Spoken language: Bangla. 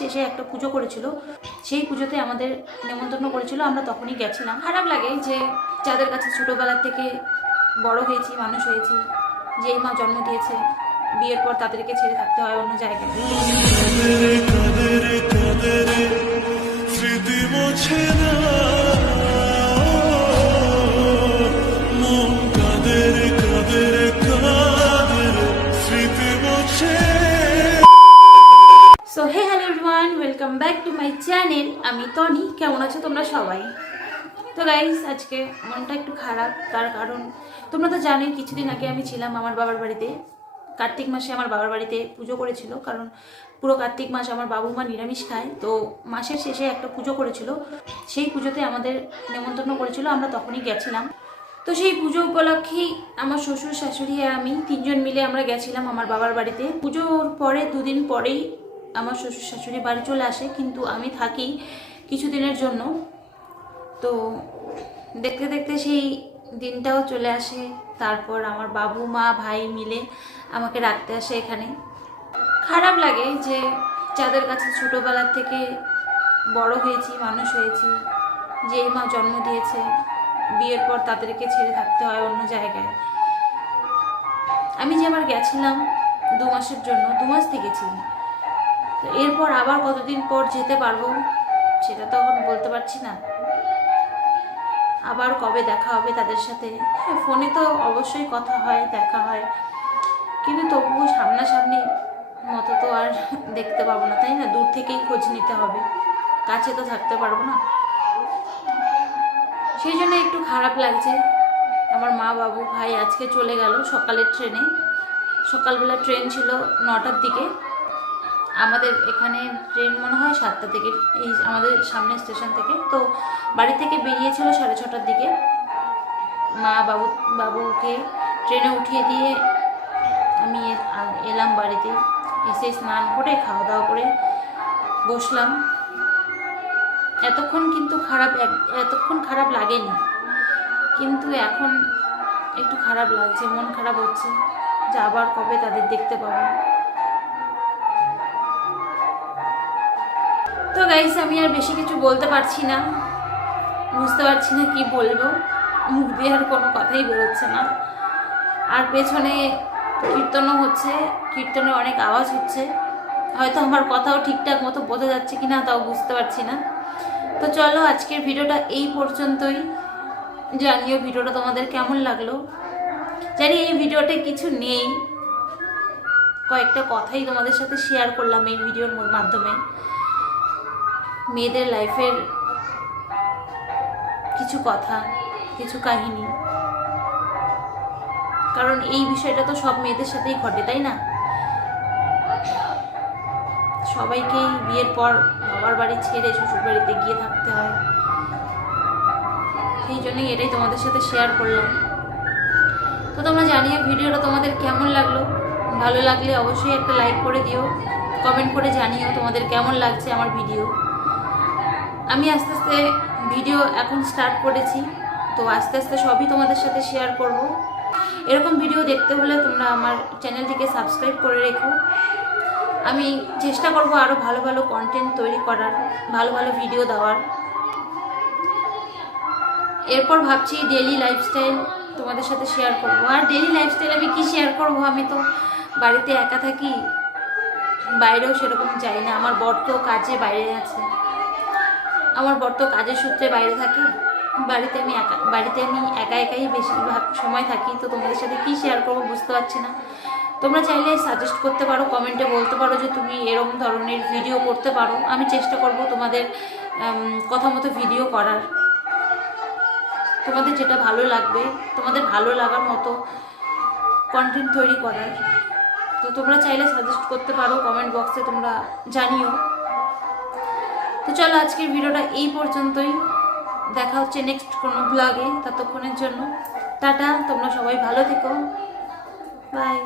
শেষে একটা পুজো করেছিল, সেই পুজোতে আমাদের নেমন্তন্ন করেছিল, আমরা তখনই গেছিলাম। খারাপ লাগে যে যাদের কাছে ছোটোবেলার থেকে বড় হয়েছি, মানুষ হয়েছি, যেই মা জন্ম দিয়েছে, বিয়ের পর তাদেরকে ছেড়ে থাকতে হয় অন্য জায়গায়। So hey hello everyone, welcome back to my channel. আমি টনি। কেমন আছো তোমরা সবাই? তো গাইস, আজকে মনটা একটু খারাপ। তার কারণ তোমরা তো জানোই, কিছুদিন আগে আমি ছিলাম আমার বাবার বাড়িতে। কার্তিক মাসে আমার বাবার বাড়িতে পুজো করেছিল, কারণ পুরো কার্তিক মাস আমার বাবু মা নিরামিষ খায়। তো মাসের শেষে একটা পুজো করেছিল, সেই পুজোতে আমাদের নেমন্তন্ন করেছিল, আমরা তখনই গেছিলাম। তো সেই পুজো উপলক্ষেই আমার শ্বশুর শাশুড়ি আর আমি তিনজন মিলে আমরা গেছিলাম আমার বাবার বাড়িতে। পুজোর পরে দুদিন পরেই আমার শ্বশুর শাশুড়ি বাড়ি চলে আসে, কিন্তু আমি থাকি কিছুদিনের জন্য। তো দেখতে দেখতে সেই দিনটাও চলে আসে। তারপর আমার বাবু মা ভাই মিলে আমাকে রাখতে আসে এখানে। খারাপ লাগে যে যাদের কাছে ছোটোবেলার থেকে বড় হয়েছি, মানুষ হয়েছি, যেই মা জন্ম দিয়েছে, বিয়ের পর তাদেরকে ছেড়ে থাকতে হয় অন্য জায়গায়। আমি যে আবার গেছিলাম 2 মাসের জন্য, 2 মাস থেকেছি। তো এরপর আবার কতদিন পর যেতে পারবো সেটা তো এখন বলতে পারছি না। আবার কবে দেখা হবে তাদের সাথে? হ্যাঁ, ফোনে তো অবশ্যই কথা হয়, দেখা হয়, কিন্তু তবুও সামনাসামনি মতো তো আর দেখতে পাবো না, তাই না? দূর থেকেই খোঁজ নিতে হবে, কাছে তো থাকতে পারবো না। সেই জন্য একটু খারাপ লাগছে। আমার মা বাবু ভাই আজকে চলে গেল সকালের ট্রেনে। সকালবেলা ট্রেন ছিল 9টার দিকে। আমাদের এখানে ট্রেন মনে হয় 7টা থেকে, এই আমাদের সামনের স্টেশন থেকে। তো বাড়ি থেকে বেরিয়েছিল 6:30টার দিকে। মা বাবুকে ট্রেনে উঠিয়ে দিয়ে আমি এলাম বাড়িতে। এসে স্নান করে খাওয়া দাওয়া করে বসলাম। এতক্ষণ খারাপ লাগেনি, কিন্তু এখন একটু খারাপ লাগছে, মন খারাপ হচ্ছে যে আবার কবে তাদের দেখতে পাবো। তো গাইস, আমি আর বেশি কিছু বলতে পারছি না, বুঝতে পারছি না কি বলবো, মুখ দিয়ে আর কোনো কথাই বেরোচ্ছে না। আর পেছনে কীর্তনও হচ্ছে, কীর্তনের অনেক আওয়াজ হচ্ছে, হয়তো আমার কথাও ঠিকঠাক মতো বোঝা যাচ্ছে কিনা তাও বুঝতে পারছি না। তো চলো, আজকের ভিডিওটা এই পর্যন্তই। জানিও ভিডিওটা তোমাদের কেমন লাগলো। জানি এই ভিডিওতে কিছু নেই, কয়েকটা কথাই তোমাদের সাথে শেয়ার করলাম এই ভিডিওর মাধ্যমে। মেয়েদের লাইফের কিছু কথা, কিছু কাহিনী, কারণ এই বিষয়টা তো সব মেয়েদের সাথেই ঘটে, তাই না? সবাইকেই বিয়ের পর বাবার বাড়ি ছেড়ে শ্বশুর বাড়িতে গিয়ে থাকতে হয়। সেই জন্যই এটাই তোমাদের সাথে শেয়ার করলাম। তো তোমরা জানিও ভিডিওটা তোমাদের কেমন লাগলো। ভালো লাগলে অবশ্যই একটা লাইক করে দিও, কমেন্ট করে জানিও তোমাদের কেমন লাগছে আমার ভিডিও। আমি আস্তে আস্তে ভিডিও এখন স্টার্ট করেছি, তো আস্তে আস্তে সবই তোমাদের সাথে শেয়ার করব। এরকম ভিডিও দেখতে হলে তোমরা আমার চ্যানেলটিকে সাবস্ক্রাইব করে রেখো। আমি চেষ্টা করব আরও ভালো ভালো কন্টেন্ট তৈরি করার, ভালো ভালো ভিডিও দেওয়ার। এরপর ভাবছি ডেইলি লাইফস্টাইল তোমাদের সাথে শেয়ার করব। আর ডেইলি লাইফস্টাইল আমি কি শেয়ার করব? আমি তো বাড়িতে একা থাকি, বাইরেও সেরকম যাই না। আমার বর তো কাজে বাইরে আছে, আমার বর তো কাজের সূত্রে বাইরে থাকে। বাড়িতে আমি একা একাই বেশিরভাগ সময় থাকি। তো তোমাদের সাথে কি শেয়ার করবো বুঝতে পারছি না। তোমরা চাইলে সাজেস্ট করতে পারো, কমেন্টে বলতে পারো যে তুমি এরকম ধরনের ভিডিও করতে পারো। আমি চেষ্টা করব তোমাদের কথা মতো ভিডিও করার, তোমাদের যেটা ভালো লাগবে, তোমাদের ভালো লাগার মতো কন্টেন্ট তৈরি করার। তো তোমরা চাইলে সাজেস্ট করতে পারো, কমেন্ট বক্সে তোমরা জানিও। তো চলো, আজকের ভিডিওটা এই পর্যন্তই। দেখা হচ্ছে নেক্সট কোনো ব্লগে। ততক্ষণের জন্য টাটা, তোমরা সবাই ভালো থেকো, বাই।